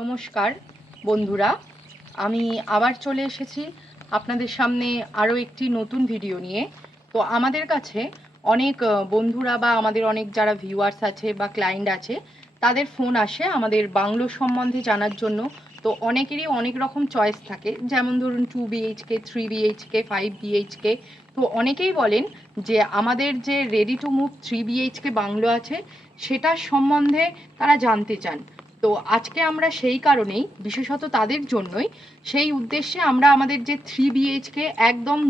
নমস্কার, বন্ধুরা। আমি আবার চলে এসেছি আপনাদের সামনে আরও একটি নতুন ভিডিও নিয়ে। তো আমাদের কাছে অনেক বন্ধুরা বা আমাদের অনেক যারা ভিউয়ার্স আছে বা ক্লায়েন্ট আছে, তাদের ফোন আসে আমাদের বাংলো সম্বন্ধে জানার জন্য। তো অনেকেরই অনেক রকম চয়েস থাকে। যেমন ধরুন two BHK three BHK five BHK তো অনেকেই বলেন যে আমাদের যে ready to move three BHK bungalow আছে, সেটার সম্বন্ধে তারা জানতে চান। তো আজকে আমরা সেই কারণেই, বিশেষত তাদের জন্যই, সেই উদ্দেশ্যে আমরা আমাদের যে থ্রি বিএইচকে একদম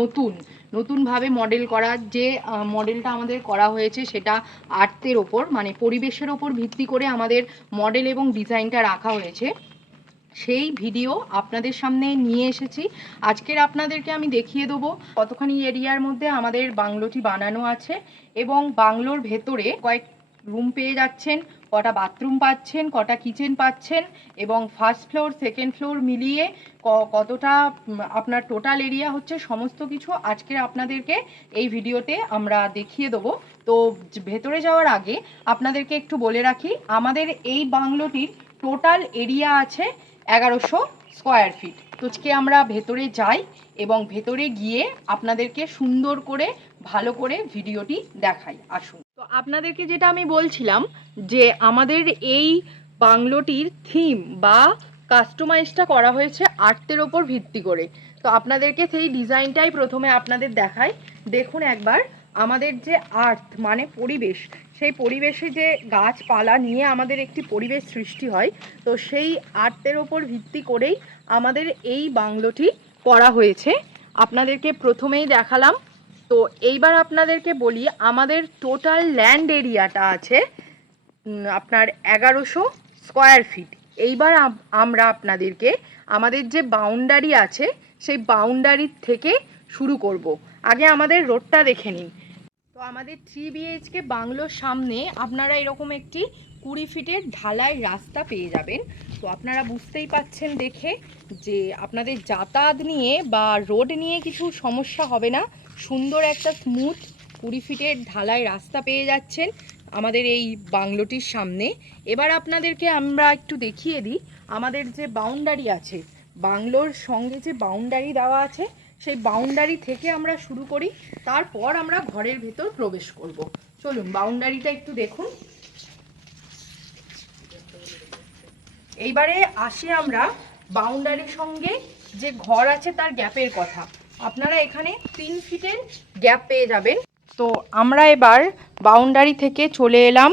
নতুন, নতুনভাবে মডেল করা, যে মডেলটা আমাদের করা হয়েছে সেটা আর্থের ওপর মানে পরিবেশের ওপর ভিত্তি করে আমাদের মডেল এবং ডিজাইনটা রাখা হয়েছে। সেই ভিডিও আপনাদের সামনে নিয়ে এসেছি। আজকের আপনাদেরকে আমি দেখিয়ে দেবো কতখানি এরিয়ার মধ্যে আমাদের বাংলোটি বানানো আছে এবং বাংলোর ভেতরে কয়েক রুম পেয়ে যাচ্ছেন। কটা বাথরুম পাচ্ছেন, কটা কিচেন পাচ্ছেন এবং ফার্স্ট ফ্লোর সেকেন্ড ফ্লোর মিলিয়ে কতটা আপনার টোটাল এরিয়া হচ্ছে সমস্ত কিছু আজকের আপনাদেরকে এই ভিডিওতে আমরা দেখিয়ে দেবো। তো ভেতরে যাওয়ার আগে আপনাদেরকে একটু বলে রাখি, আমাদের এই বাংলোটির টোটাল এরিয়া আছে এগারোশো স্কোয়ার ফিট তো আজকে আমরা ভেতরে যাই এবং ভেতরে গিয়ে আপনাদেরকে সুন্দর করে, ভালো করে ভিডিওটি দেখাই। আসুন। তো আপনাদেরকে যেটা আমি বলছিলাম যে আমাদের এই বাংলোটির থিম বা কাস্টমাইজটা করা হয়েছে আর্টের ওপর ভিত্তি করে। তো আপনাদেরকে সেই ডিজাইনটাই প্রথমে আপনাদের দেখাই। দেখুন একবার, আমাদের যে আর্থ মানে পরিবেশ, সেই পরিবেশে যে গাছপালা নিয়ে আমাদের একটি পরিবেশ সৃষ্টি হয়, তো সেই আর্টের ওপর ভিত্তি করেই আমাদের এই বাংলোটি করা হয়েছে। আপনাদেরকে প্রথমেই দেখালাম তো এইবার আপনাদেরকে বলি, আমাদের টোটাল ল্যান্ড এরিয়াটা আছে আপনার এগারোশো স্কোয়ার ফিট এইবার আমরা আপনাদেরকে আমাদের যে বাউন্ডারি আছে, সেই বাউন্ডারির থেকে শুরু করব। আগে আমাদের রোডটা দেখে নিন। তো আমাদের থ্রি বিএইচকে বাংলোর সামনে আপনারা এরকম একটি কুড়ি ফিটের ঢালাই রাস্তা পেয়ে যাবেন। তো আপনারা বুঝতেই পাচ্ছেন দেখে যে আপনাদের যাতায়াত নিয়ে বা রোড নিয়ে কিছু সমস্যা হবে না। সুন্দর একটা স্মুথ কুড়ি ফিটের ঢালাই রাস্তা পেয়ে যাচ্ছেন আমাদের এই বাংলোটির সামনে। এবার আপনাদেরকে আমরা একটু দেখিয়ে দিই, আমাদের যে বাউন্ডারি আছে, বাংলোর সঙ্গে যে বাউন্ডারি দেওয়া আছে, সেই বাউন্ডারি থেকে আমরা শুরু করি, তারপর আমরা ঘরের ভেতর প্রবেশ করব। চলুন বাউন্ডারিটা একটু দেখুন। এইবারে আসি আমরা বাউন্ডারির সঙ্গে যে ঘর আছে তার গ্যাপের কথা। আপনারা এখানে তিন ফিটের গ্যাপ পেয়ে যাবেন। তো আমরা এবার বাউন্ডারি থেকে চলে এলাম,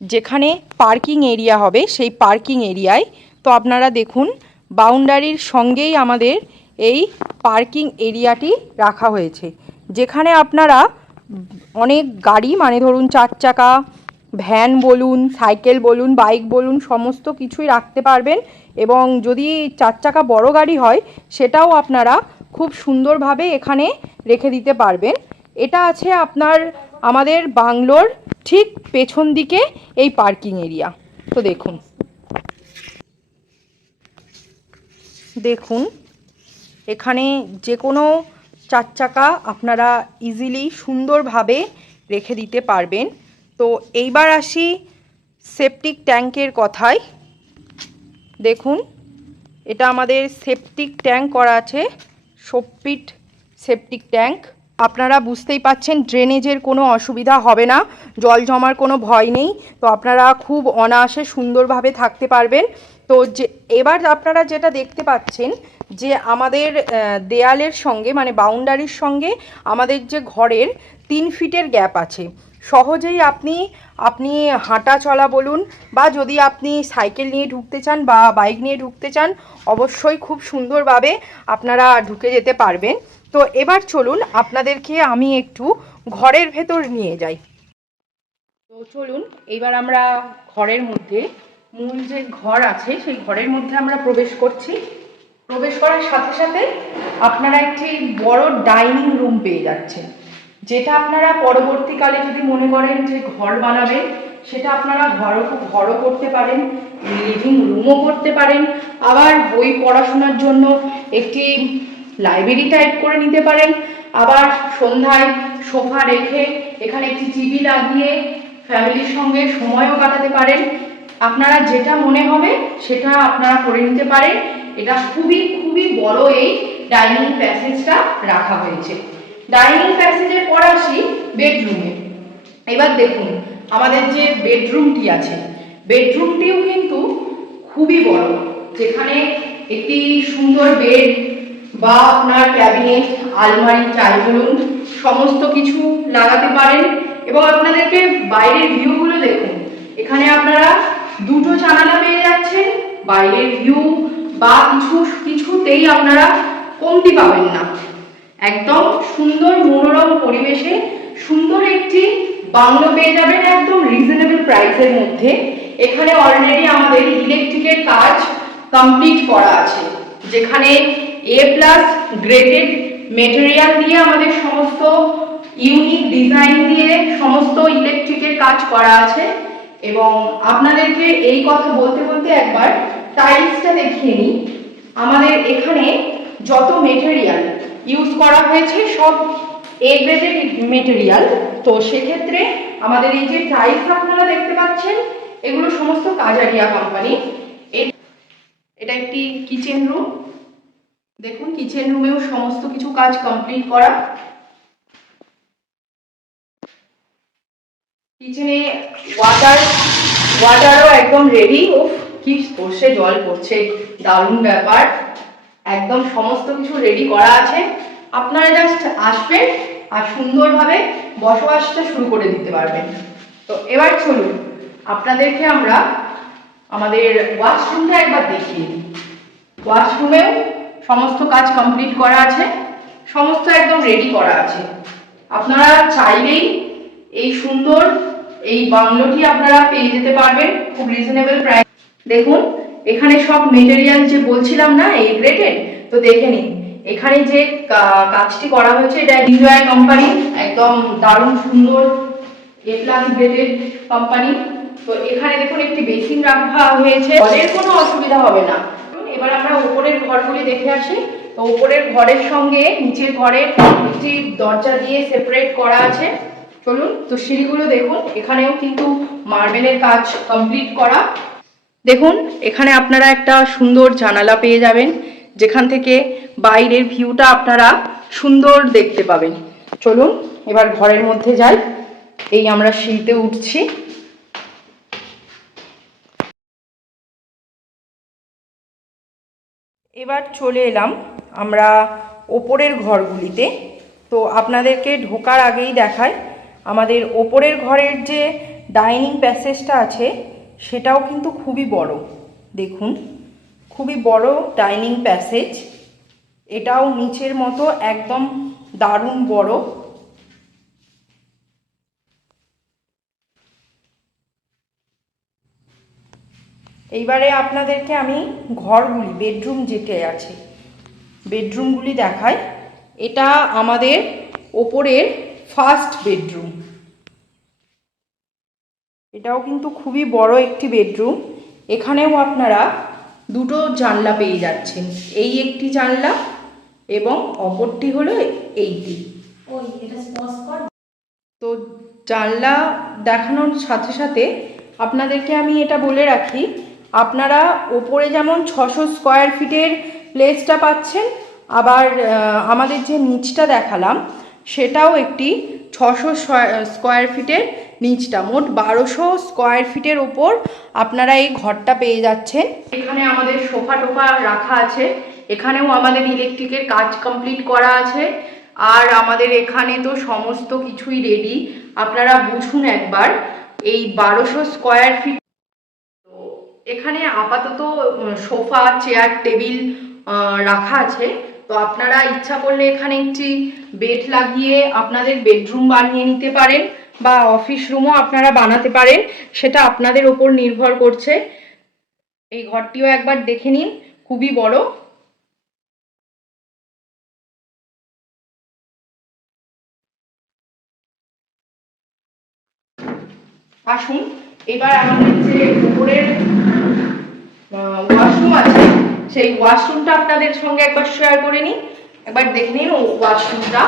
যেখানে পার্কিং এরিয়া হবে, সেই পার্কিং এরিয়ায় তো আপনারা দেখুন বাউন্ডারির সঙ্গেই আমাদের এই পার্কিং এরিয়াটি রাখা হয়েছে। যেখানে আপনারা অনেক গাড়ি মানে ধরুন চার চাকা ভ্যান বলুন সাইকেল বলুন বাইক বলুন, সমস্ত কিছুই রাখতে পারবেন। এবং যদি চার চাকা বড় গাড়ি হয়, সেটাও আপনারা খুব সুন্দরভাবে এখানে রেখে দিতে পারবেন। এটা আছে আপনার, আমাদের বাংলোর ঠিক পেছন দিকে এই পার্কিং এরিয়া। তো দেখুন। দেখুন, এখানে যে কোনো চার চাকা আপনারা ইজিলি সুন্দরভাবে রেখে দিতে পারবেন। তো এইবার আসি সেপটিক ট্যাঙ্কের কথায়। দেখুন, এটা আমাদের সেপটিক ট্যাঙ্ক করা আছে। Soak pit septic tank. আপনারা বুঝতেই পাচ্ছেন, ড্রেনেজের কোনো অসুবিধা হবে না, জল জমার কোনো ভয় নেই। তো আপনারা খুব অনায়াসে সুন্দরভাবে থাকতে পারবেন। তো যে, এবার আপনারা যেটা দেখতে পাচ্ছেন, যে আমাদের দেয়ালের সঙ্গে মানে বাউন্ডারির সঙ্গে আমাদের যে ঘরের তিন ফিটের গ্যাপ আছে। সহজেই আপনি আপনি হাঁটা চলা বলুন বা যদি আপনি সাইকেল নিয়ে ঢুকতে চান বা বাইক নিয়ে ঢুকতে চান, অবশ্যই খুব সুন্দরভাবে আপনারা ঢুকে যেতে পারবেন। তো এবার চলুন আপনাদেরকে আমি একটু ঘরের ভেতর নিয়ে যাই। তো চলুন, এবার আমরা ঘরের মধ্যে, মূল যে ঘর আছে সেই ঘরের মধ্যে আমরা প্রবেশ করছি। প্রবেশ করার সাথে সাথে আপনারা একটি বড় ডাইনিং রুম পেয়ে যাচ্ছেন। যেটা আপনারা পরবর্তীকালে যদি মনে করেন যে ঘর বানাবেন, সেটা আপনারা ঘরও ঘরও করতে পারেন, লিভিং রুমও করতে পারেন। আবার বই পড়াশোনার জন্য একটি লাইব্রেরি টাইপ করে নিতে পারেন। আবার সন্ধ্যায় সোফা রেখে এখানে একটি টিভি লাগিয়ে ফ্যামিলির সঙ্গে সময়ও কাটাতে পারেন। আপনারা যেটা মনে হবে, সেটা আপনারা করে নিতে পারেন। এটা খুবই খুবই বড় এই ডাইনিং প্যাসেজটা রাখা হয়েছে। ডাইনিং প্যাসেজের পর আসি বেডরুমে। এবার দেখুন, আমাদের যে বেডরুমটি আছে, বেডরুমটিও কিন্তু খুবই বড়, যেখানে একটি সুন্দর বেড বা আপনার ক্যাবিনেট, আলমারি চাই বলুন সমস্ত কিছু লাগাতে পারেন। এবং আপনাদেরকে বাইরের ভিউগুলো দেখুন, এখানে আপনারা দুটো জানালা পেয়ে যাচ্ছেন, বাইরের ভিউ বা কিছু, কিছুতেই আপনারা কমতি পাবেন না। একদম সুন্দর মনোরম পরিবেশে সুন্দর একটি বাংলো পেয়ে যাবেন একদম রিজনেবল প্রাইসের মধ্যে। এখানে অলরেডি আমাদের ইলেকট্রিকের কাজ কমপ্লিট করা আছে। যেখানে এ প্লাস গ্রেডেড মেটেরিয়াল দিয়ে আমাদের সমস্ত ইউনিক ডিজাইন দিয়ে সমস্ত ইলেকট্রিকের কাজ করা আছে। এবং আপনাদেরকে এই কথা বলতে বলতে একবার টাইলসটা দেখিয়ে নিই। আমাদের এখানে যত মেটেরিয়াল ইউজ করা হয়েছে সব এ গ্রেডেড মেটেরিয়াল তো সেক্ষেত্রে আমাদের এই যে টাইলস আপনারা দেখতে পাচ্ছেন, এগুলো সমস্ত কাজারিয়া কোম্পানি এটা একটি কিচেন রুম দেখুন কিচেন রুমেও সমস্ত কিছু কাজ কমপ্লিট করা। কিচেনে ওয়াটার ওয়াটারও একদম রেডি ও কি সর্ষে জল পড়ছে, দারুণ ব্যাপার। একদম সমস্ত কিছু রেডি করা আছে। আপনারা জাস্ট আসবেন আর সুন্দরভাবে বসবাসটা শুরু করে দিতে পারবেন। তো এবার চলুন, আপনাদেরকে আমরা আমাদের ওয়াশরুমটা একবার দেখিয়ে দিই। ওয়াশরুমেও সমস্ত কাজ কমপ্লিট করা আছে, সমস্ত একদম রেডি করা আছে। আপনারা চাইলেই এই সুন্দর এই বাংলোটি আপনারা পেয়ে যেতে পারবেন। খুব রিজনেবল প্রাইস দেখুন এখানে সব মেটেরিয়াল যে বলছিলাম না এই গ্রেডেড তো দেখে নিন। এখানে যে কাজটি করা হয়েছে, এটা এনজয় কোম্পানি একদম দারুণ সুন্দর এ প্লাস কোম্পানি তো এখানে দেখুন, একটি বেসিন রাখা হয়েছে। জলের কোনো অসুবিধা হবে না। এবার আমরা উপরের ঘরগুলি দেখে আসি। তো উপরের ঘরের সঙ্গে নিচের ঘরের একটি দরজা দিয়ে সেপারেট করা আছে। চলুন, তো সিঁড়িগুলো দেখুন। এখানেও কিন্তু মার্বেলের কাজ কমপ্লিট করা। দেখুন, এখানে আপনারা একটা সুন্দর জানালা পেয়ে যাবেন, যেখান থেকে বাইরের ভিউটা আপনারা সুন্দর দেখতে পাবেন। চলুন, এবার ঘরের মধ্যে যাই। এই আমরা সিঁড়িতে উঠছি। এবার চলে এলাম আমরা ওপরের ঘরগুলিতে। তো আপনাদেরকে ঢোকার আগেই দেখায় আমাদের ওপরের ঘরের যে ডাইনিং প্যাসেজটা আছে সেটাও কিন্তু খুবই বড়। দেখুন, খুবই বড় ডাইনিং প্যাসেজ। এটাও নিচের মতো একদম দারুণ বড়। এইবারে আপনাদেরকে আমি ঘরগুলি, বেডরুম যেতে আছে, বেডরুমগুলি দেখাই। এটা আমাদের ওপরের ফার্স্ট বেডরুম। এটাও কিন্তু খুবই বড় একটি বেডরুম। এখানেও আপনারা দুটো জানলা পেয়ে যাচ্ছেন। এই একটি জানলা এবং অপরটি হলো এইটি। তো জানলা দেখানোর সাথে সাথে আপনাদেরকে আমি এটা বলে রাখি আপনারা ওপরে যেমন ছশো স্কোয়ার ফিটের প্লেসটা পাচ্ছেন আবার আমাদের যে নিচটা দেখালাম সেটাও একটি ছশো স্কোয়ার ফিটের নিচটা, মোট বারোশো স্কোয়ার ফিটের ওপর আপনারা এই ঘরটা পেয়ে যাচ্ছেন। এখানে আমাদের সোফা টোফা রাখা আছে, এখানেও আমাদের ইলেকট্রিকের কাজ কমপ্লিট করা আছে, আর আমাদের এখানে তো সমস্ত কিছুই রেডি আপনারা বুঝুন একবার, এই বারোশো স্কোয়ার ফিট এখানে আপাতত সোফা চেয়ার টেবিল রাখা আছে। তো আপনারা ইচ্ছা করলে এখানে একটি বেড লাগিয়ে আপনাদের বেডরুম বানিয়ে নিতে পারেন। বা অফিস রুমও আপনারা বানাতে পারেন, সেটা আপনাদের ওপর নির্ভর করছে। এই ঘরটিও একবার দেখে নিন, খুবই বড়। আসুন, এবার আমাদের যে উপরের ওয়াশরুম আছে, সেই ওয়াশরুমটা আপনাদের সঙ্গে একবার শেয়ার করে নিই। একবার দেখে নিন ওয়াশরুমটা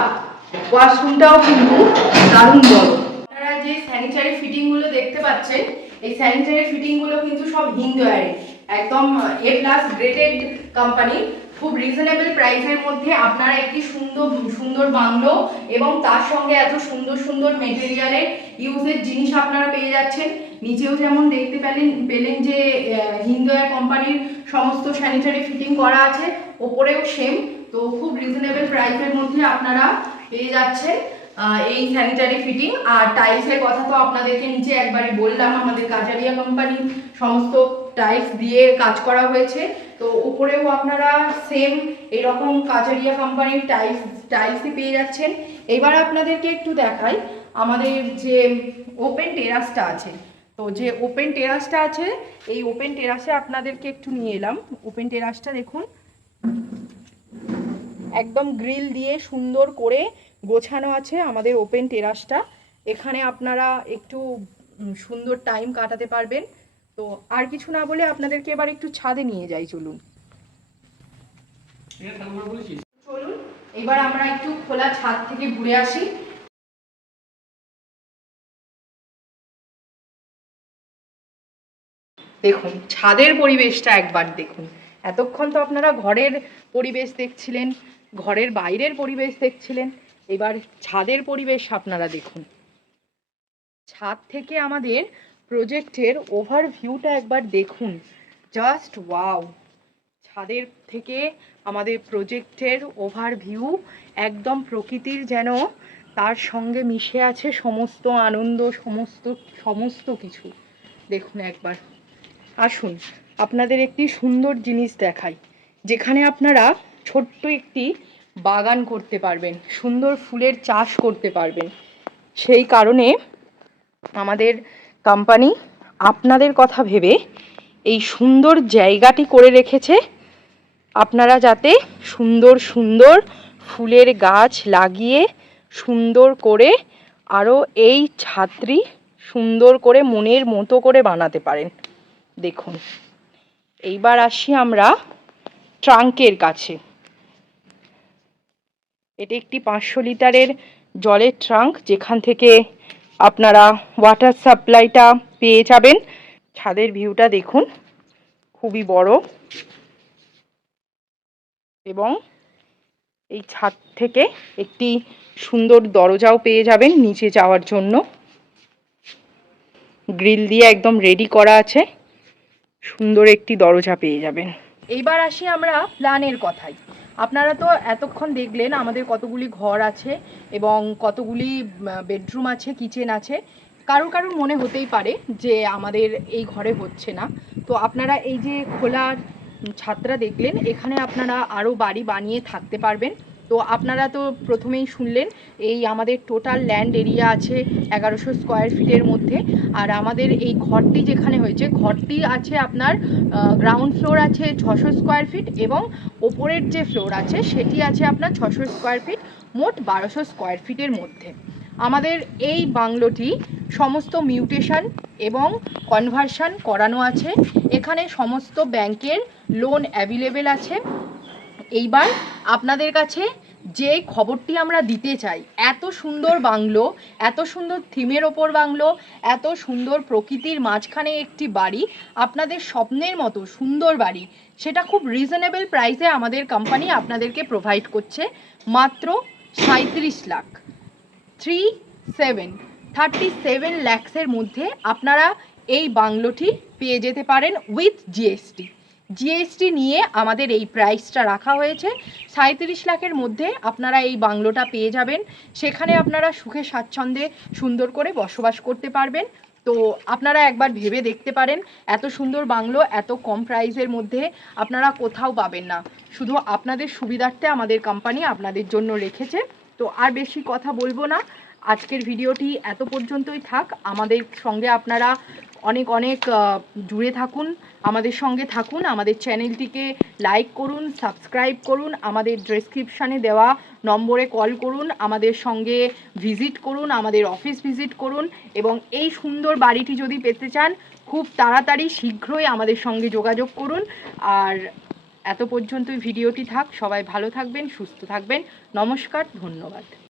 ওয়াশরুমটাও কিন্তু দারুণ বড়। যে স্যানিটারি ফিটিংগুলো দেখতে পাচ্ছেন, এই স্যানিটারি ফিটিংগুলো কিন্তু সব হিন্দওয়ারে একদম এ প্লাস গ্রেটেড কোম্পানি খুব রিজনেবল প্রাইসের মধ্যে আপনারা একটি সুন্দর সুন্দর বাংলো এবং তার সঙ্গে এত সুন্দর সুন্দর মেটেরিয়ালের ইউজের জিনিস আপনারা পেয়ে যাচ্ছেন। নিচেও যেমন দেখতে পেলেন পেলেন যে হিন্দওয়ার কোম্পানির সমস্ত স্যানিটারি ফিটিং করা আছে, ওপরেও সেম তো খুব রিজনেবল প্রাইসের মধ্যে আপনারা পেয়ে যাচ্ছেন। এই স্যানিটারি ফিটিং আর টাইলসের কথা তো আপনাদেরকে নিচে একবারই বললাম, আমাদের কাজারিয়া কোম্পানি সমস্ত টাইলস দিয়ে কাজ করা হয়েছে। তো উপরেও আপনারা সেম এরকম কাজারিয়া কোম্পানির টাইলস টাইলসই পেয়ে যাচ্ছেন। এবার আপনাদেরকে একটু দেখাই, আমাদের যে ওপেন টেরাসটা আছে। তো যে ওপেন টেরাসটা আছে, এই ওপেন টেরাসে আপনাদেরকে একটু নিয়ে এলাম। ওপেন টেরাসটা দেখুন, একদম গ্রিল দিয়ে সুন্দর করে গোছানো আছে আমাদের ওপেন টেরাসটা এখানে আপনারা একটু সুন্দর টাইম কাটাতে পারবেন। তো আর কিছু না বলে আপনাদেরকে এবার একটু ছাদে নিয়ে যাই চলুন। চলুন এবার আমরা একটু খোলা ছাদ থেকে ঘুরে আসি। দেখুন ছাদের পরিবেশটা একবার দেখুন। এতক্ষণ তো আপনারা ঘরের পরিবেশ দেখছিলেন ঘরের বাইরের পরিবেশ দেখছিলেন। এবার ছাদের পরিবেশ আপনারা দেখুন। ছাদ থেকে আমাদের প্রজেক্টের ওভারভিউটা একবার দেখুন। Just wow! ছাদের থেকে আমাদের প্রজেক্টের ওভারভিউ একদম প্রকৃতির যেন, তার সঙ্গে মিশে আছে সমস্ত আনন্দ, সমস্ত সমস্ত কিছু। দেখুন একবার। আসুন, আপনাদের একটি সুন্দর জিনিস দেখাই। যেখানে আপনারা ছোট্ট একটি বাগান করতে পারবেন, সুন্দর ফুলের চাষ করতে পারবেন। সেই কারণে আমাদের কোম্পানি আপনাদের কথা ভেবে এই সুন্দর জায়গাটি করে রেখেছে। আপনারা যাতে সুন্দর সুন্দর ফুলের গাছ লাগিয়ে সুন্দর করে আরও এই ছাত্রী সুন্দর করে মনের মতো করে বানাতে পারেন। দেখুন, এইবার আসি আমরা ট্রাঙ্কের কাছে। এটি একটি পাঁচশো লিটারের জলের ট্রাঙ্ক, যেখান থেকে আপনারা ওয়াটার সাপ্লাইটা পেয়ে যাবেন। ছাদের ভিউটা দেখুন, খুবই বড়। এবং এই ছাদ থেকে একটি সুন্দর দরজাও পেয়ে যাবেন নিচে যাওয়ার জন্য। গ্রিল দিয়ে একদম রেডি করা আছে। সুন্দর একটি দরজা পেয়ে যাবেন। এইবার আসি আমরা প্ল্যানের কথায়। আপনারা তো এতক্ষণ দেখলেন আমাদের কতগুলি ঘর আছে এবং কতগুলি বেডরুম আছে কিচেন আছে। কারোর কারোর মনে হতেই পারে যে আমাদের এই ঘরে হচ্ছে না। তো আপনারা এই যে খোলার ছাত্রা দেখলেন, এখানে আপনারা আরও বাড়ি বানিয়ে থাকতে পারবেন। তো আপনারা তো প্রথমেই শুনলেন, এই আমাদের টোটাল ল্যান্ড এরিয়া আছে এগারোশো স্কোয়ার ফিটের মধ্যে। আর আমাদের এই ঘরটি যেখানে হয়েছে, ঘরটি আছে আপনার গ্রাউন্ড ফ্লোর আছে ছশো স্কোয়ার ফিট এবং ওপরের যে ফ্লোর আছে সেটি আছে আপনার ছশো স্কোয়ার ফিট মোট বারোশো স্কোয়ার ফিটের মধ্যে। আমাদের এই বাংলোটি সমস্ত মিউটেশন এবং কনভার্সন করানো আছে। এখানে সমস্ত ব্যাংকের লোন অ্যাভেলেবেল আছে। এইবার আপনাদের কাছে যে খবরটি আমরা দিতে চাই, এত সুন্দর বাংলো, এত সুন্দর থিমের ওপর বাংলো, এত সুন্দর প্রকৃতির মাঝখানে একটি বাড়ি, আপনাদের স্বপ্নের মতো সুন্দর বাড়ি, সেটা খুব রিজনেবল প্রাইসে আমাদের কোম্পানি আপনাদেরকে প্রোভাইড করছে, মাত্র সাঁত্রিশ lakh. Three seven thirty seven ল্যাক্সের মধ্যে আপনারা এই বাংলোটি পেয়ে যেতে পারেন উইথ জিএসটি জিএসটি নিয়ে আমাদের এই প্রাইসটা রাখা হয়েছে। সাঁত্রিশ লাখের মধ্যে আপনারা এই বাংলোটা পেয়ে যাবেন। সেখানে আপনারা সুখে স্বাচ্ছন্দ্যে সুন্দর করে বসবাস করতে পারবেন। তো আপনারা একবার ভেবে দেখতে পারেন, এত সুন্দর বাংলো, এত কম প্রাইসের মধ্যে আপনারা কোথাও পাবেন না। শুধু আপনাদের সুবিধার্থে আমাদের কোম্পানি আপনাদের জন্য রেখেছে। তো আর বেশি কথা বলব না। আজকের ভিডিওটি এত পর্যন্তই থাক। আমাদের সঙ্গে আপনারা অনেক অনেক জুড়ে থাকুন। আমাদের সঙ্গে থাকুন। আমাদের চ্যানেলটিকে লাইক করুন, সাবস্ক্রাইব করুন, আমাদের ডেসক্রিপশানে দেওয়া নম্বরে কল করুন, আমাদের সঙ্গে ভিজিট করুন, আমাদের অফিস ভিজিট করুন এবং এই সুন্দর বাড়িটি যদি পেতে চান, খুব তাড়াতাড়ি শীঘ্রই আমাদের সঙ্গে যোগাযোগ করুন। আর এত পর্যন্তই ভিডিওটি থাক। সবাই ভালো থাকবেন, সুস্থ থাকবেন। নমস্কার, ধন্যবাদ।